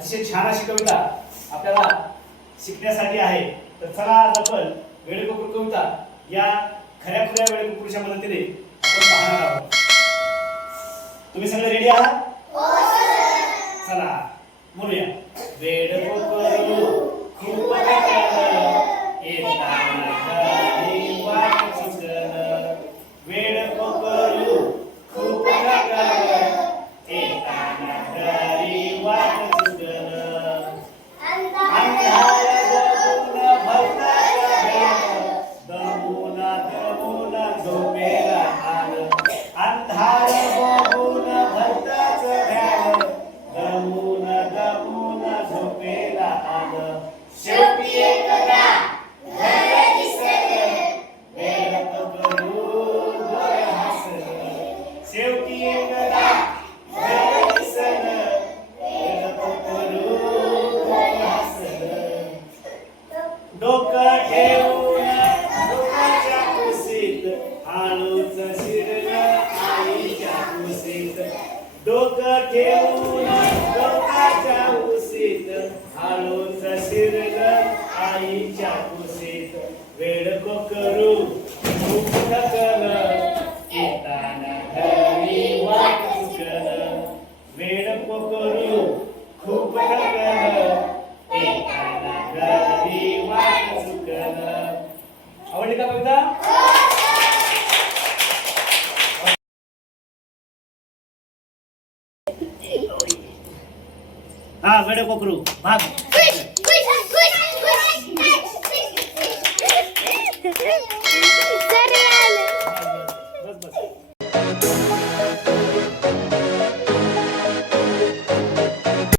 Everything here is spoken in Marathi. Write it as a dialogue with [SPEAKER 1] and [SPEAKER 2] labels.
[SPEAKER 1] अतिशय छान अशी कविता आपल्याला शिकण्यासाठी आहे. तर चला आज आपण वेळेकुकुर कविता या खऱ्या खुऱ्या वेळेकुकुरच्या मदतीने आपण पाहणार आहोत. तुम्ही सगळे रेडी आहात? हो, चला बोलूया वेळ खूप शेवटी एकदा घर दिसलं, वेड पकडू डोळे हसलं. डोकं ठेवून डोक्याच्या कुशीत आळूच शिरलं आईच्या कुशीत. डोकं ठेवून डोक्याच्या कुशीत आळूच शिरलं आईच्या कुशीत. वेड कोकरू करू. थकलं वेड कोकरू खूप थकलं येताना घरी वाट चुकलं आवडली का कविता हा वेड कोकरू भाग बस